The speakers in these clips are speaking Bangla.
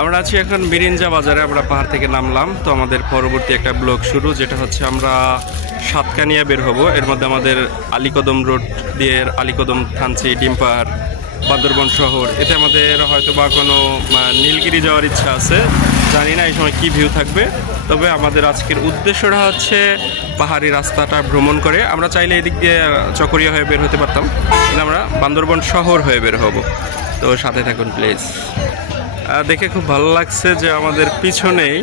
আমরা আছি এখন মিরিঞ্জা বাজারে। আমরা পাহাড় থেকে নামলাম, তো আমাদের পরবর্তী একটা ব্লগ শুরু, যেটা হচ্ছে আমরা সাতকানিয়া বের হব। এর মধ্যে আমাদের আলীকদম রোড দিয়ে আলীকদম, থানচি, ডিম পাহাড়, বান্দরবন শহর, এতে আমাদের হয়তো বা কোনো নীলগিরি যাওয়ার ইচ্ছা আছে। জানি না এই সময় কী ভিউ থাকবে, তবে আমাদের আজকের উদ্দেশ্যটা হচ্ছে পাহাড়ি রাস্তাটা ভ্রমণ করে। আমরা চাইলে এদিক দিয়ে চকরিয়া হয়ে বের হতে পারতাম, কিন্তু আমরা বান্দরবন শহর হয়ে বের হব। তো সাথে থাকুন প্লিজ। দেখে খুব ভালো লাগছে যে আমাদের পিছনেই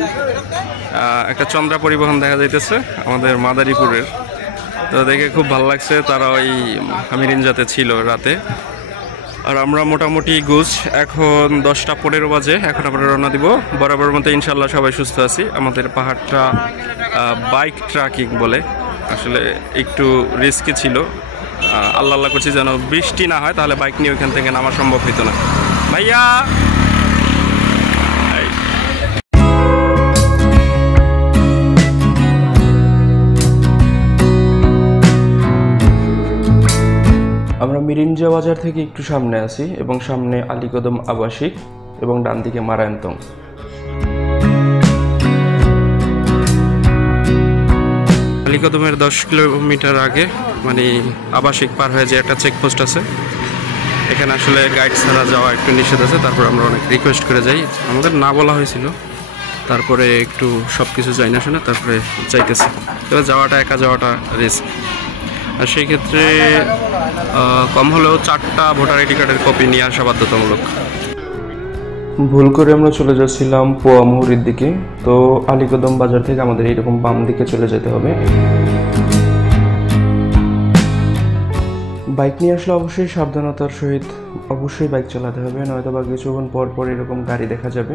একটা চন্দ্রা পরিবহন দেখা যাইতেছে, আমাদের মাদারীপুরের। তো দেখে খুব ভালো লাগছে, তারা ওই মিরিঞ্জাতে ছিল রাতে। আর আমরা মোটামুটি গুছ, এখন 10টা 15 বাজে। এখন আমরা রওনা দিব বরাবর মতো। ইনশাল্লাহ সবাই সুস্থ আছি। আমাদের পাহাড়টা বাইক ট্রাকিং বলে, আসলে একটু রিস্কি ছিল। আল্লাহ আল্লাহ করছি যেন বৃষ্টি না হয়, তাহলে বাইক নিয়ে ওইখান থেকে নামা সম্ভব হইতো না। ভাইয়া আমরা মিরিঞ্জা বাজার থেকে একটু সামনে আছি এবং সামনে আলীকদম আবাসিক এবং ডান দিকে মারায়ন্তং। আলীকদমের 10 কিলোমিটার আগে মানে আবাসিক পার হয়ে যে একটা চেকপোস্ট আছে, এখানে আসলে গাইড ছাড়া যাওয়া একটু নিষেধ আছে। তারপর আমরা অনেক রিকোয়েস্ট করে যাই, আমাদের না বলা হয়েছিল, তারপরে একটু সব কিছু যাই না শুনে তারপরে যাইতেছি। তবে যাওয়াটা, একা যাওয়াটা রিস্ক। আর সেই ক্ষেত্রে কম হলেও 4টা ভোটার আইডি কার্ডের কপি নিয়ে আসা বাধ্যতামূলক। ভুল করে আমরা চলে যাচ্ছিলাম পোয়ামুহুরির দিকে। তো আলীকদম বাজার থেকে আমাদের এইরকম বাম দিকে চলে যেতে হবে। বাইক নিয়ে আসলে অবশ্যই সাবধানতার সহিত অবশ্যই বাইক চালাতে হবে, নয়তো বা কিছুক্ষণ পর পর এরকম গাড়ি দেখা যাবে,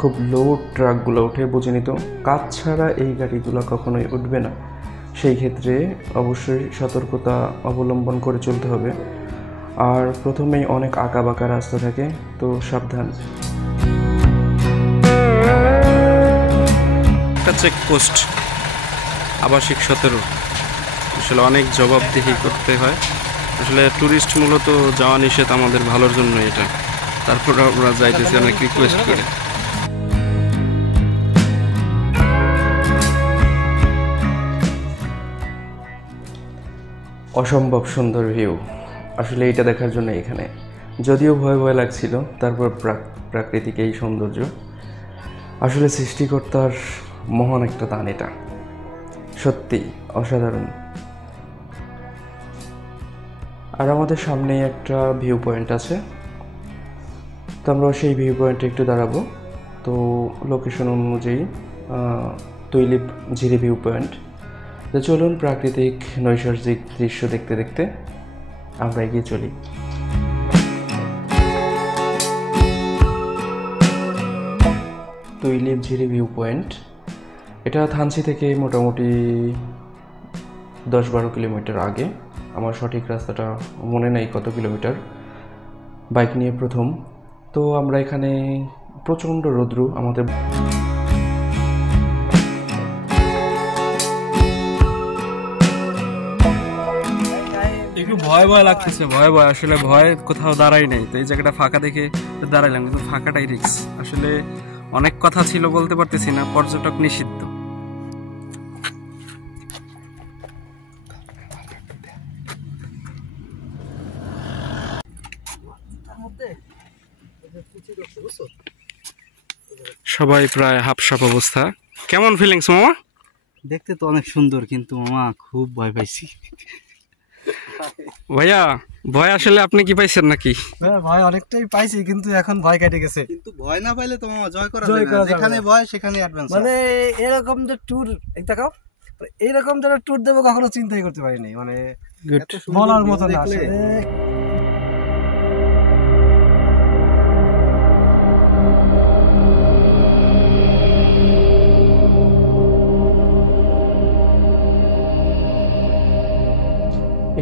খুব লোড ট্রাকগুলো উঠে বুঝে নিত। কাজ ছাড়া এই গাড়িগুলো কখনোই উঠবে না। সেই ক্ষেত্রে অবশ্যই সতর্কতা অবলম্বন করে চলতে হবে। আর প্রথমেই অনেক আঁকা বাঁকা রাস্তা থাকে, তো সাবধান। একটা চেকপোস্ট আবাসিক 17, আসলে অনেক জবাবদিহি করতে হয়। আসলে ট্যুরিস্ট মূলত যাওয়া নিষেধ, আমাদের ভালোর জন্য এটা। তারপর আমরা যাইতেছি অনেক রিকোয়েস্ট করে। অসম্ভব সুন্দর ভিউ আসলে এটা দেখার জন্য এখানে, যদিও ভয় ভয় লাগছিল, তারপর প্রাকৃতিক এই সৌন্দর্য আসলে সৃষ্টিকর্তার মহান একটা দান, এটা সত্যি অসাধারণ। আর আমাদের সামনেই একটা ভিউ পয়েন্ট আছে, তো আমরা সেই ভিউ পয়েন্টে একটু দাঁড়াবো। তো লোকেশন অনুযায়ী তুইলিপ ঝিরি ভিউ পয়েন্ট। তো চলুন প্রাকৃতিক নৈসর্গিক দৃশ্য দেখতে দেখতে আমরা এগিয়ে চলি। তুইলিপ ঝিরি ভিউ পয়েন্ট, এটা থানচি থেকে মোটামুটি 10-12 কিলোমিটার আগে। আমার সঠিক রাস্তাটা মনে নেই কত কিলোমিটার, বাইক নিয়ে প্রথম। তো আমরা এখানে প্রচণ্ড রৌদ্র, আমাদের একটু ভয় ভয় লাগতেছে, ভয় আসলে ভয় কোথাও দাঁড়াই নাই। তো এই জায়গাটা ফাঁকা দেখে দাঁড়াইলাম, কিন্তু ফাঁকাটাই রিস্ক। আসলে অনেক কথা ছিল, বলতে পারতেছি না, পর্যটক নিষিদ্ধ। সবাই প্রায় হাফসাপ অবস্থা। কেমন ফিলিংস মামা? দেখতে তো অনেক সুন্দর, কিন্তু মামা খুব ভয় পাইছি। ভাইয়া ভয় আসলে আপনি কি পাইছেন নাকি? ভয় অনেকটাই পাইছি, কিন্তু এখন ভয় কেটে গেছে। কিন্তু ভয় না পাইলে তো মামা জয় করা যায় না। যেখানে ভয় সেখানে অ্যাডভেঞ্চার। মানে এরকম যে ট্যুর দেখাও, এরকম যারা ট্যুর দেবো কখনো চিন্তাই করতে পারিনি। মানে বলার মতো না।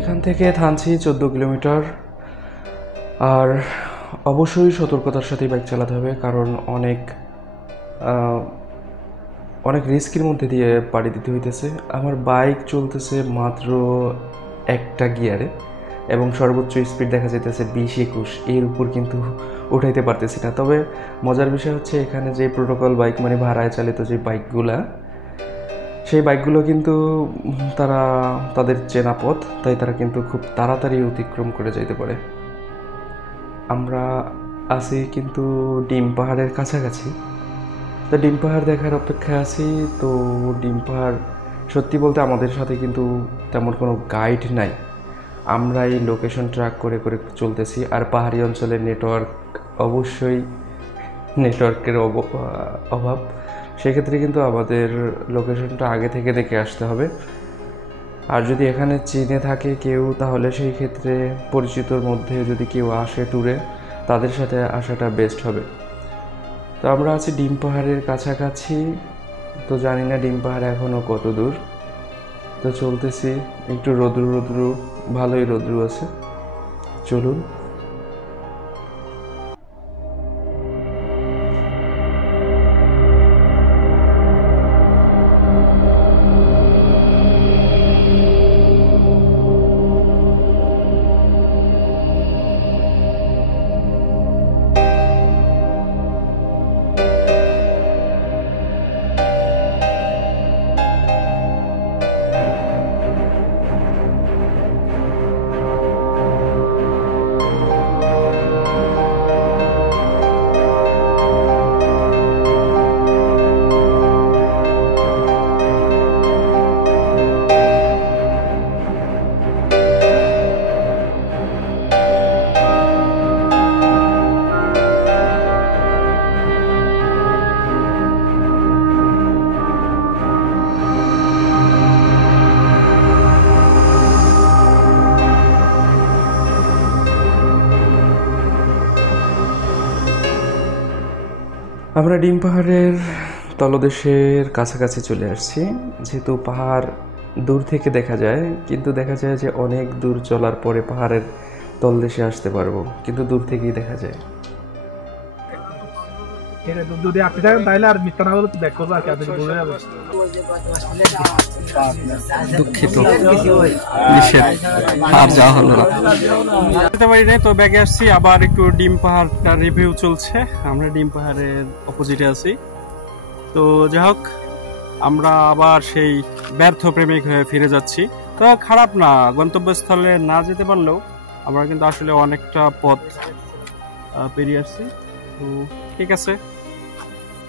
এখান থেকে থানচি 14 কিলোমিটার। আর অবশ্যই সতর্কতার সাথে বাইক চালাতে হবে, কারণ অনেক রিস্কের মধ্যে দিয়ে পাড়ি দিতে হইতেছে। আমার বাইক চলতেছে মাত্র একটা গিয়ারে, এবং সর্বোচ্চ স্পিড দেখা যাইতেছে 20-21, এর উপর কিন্তু উঠাইতে পারতেছি না। তবে মজার বিষয় হচ্ছে এখানে যে প্রোটোকল বাইক মানে ভাড়ায় চালিত যে বাইকগুলা, সেই বাইকগুলো কিন্তু তারা তাদের চেনা পথ, তাই তারা কিন্তু খুব তাড়াতাড়ি অতিক্রম করে যেতে পারে। আমরা আছি কিন্তু ডিম পাহাড়ের কাছাকাছি, তো ডিম পাহাড় দেখার অপেক্ষায় আছি। তো ডিম পাহাড় সত্যি বলতে আমাদের সাথে কিন্তু তেমন কোনো গাইড নাই, আমরা এই লোকেশন ট্র্যাক করে করে চলতেছি। আর পাহাড়ি অঞ্চলে অবশ্যই নেটওয়ার্কের অভাব, সেক্ষেত্রে কিন্তু আমাদের লোকেশনটা আগে থেকে দেখে আসতে হবে। আর যদি এখানে চিনে থাকে কেউ, তাহলে সেই ক্ষেত্রে পরিচিতর মধ্যে যদি কেউ আসে ট্যুরে, তাদের সাথে আসাটা বেস্ট হবে। তো আমরা আছি ডিম পাহাড়ের কাছাকাছি, তো জানি না ডিম পাহাড় এখনও কত দূর। তো চলতেছি, একটু রোদ্রু ভালোই রোদ্রু আছে, চলুন। আমরা ডিম পাহাড়ের তলদেশের কাছাকাছি চলে আসছি। যেহেতু পাহাড় দূর থেকে দেখা যায়, কিন্তু দেখা যায় যে অনেক দূর চলার পরে পাহাড়ের তলদেশে আসতে পারবো, কিন্তু দূর থেকেই দেখা যায়। যদি আপনি থাকেন তাহলে আর মিথ্যা না বলে তো ব্যাক করবো আর কি, আপনি বলে যাবেন। দুঃখিত, আর যাওয়া হলো না, যেতে পারি না। তো ব্যাগে আসছি, আবার একটু ডিম পাহাড়টার রিভিউ চলছে। আমরা ডিম পাহাড়ের অপোজিটে আছি। তো যাই হোক, আমরা আবার সেই ব্যর্থ প্রেমিক হয়ে ফিরে যাচ্ছি। তো খারাপ না, গন্তব্যস্থলে না যেতে পারলেও আমরা কিন্তু আসলে অনেকটা পথ পেরিয়ে আসছি। তো ঠিক আছে।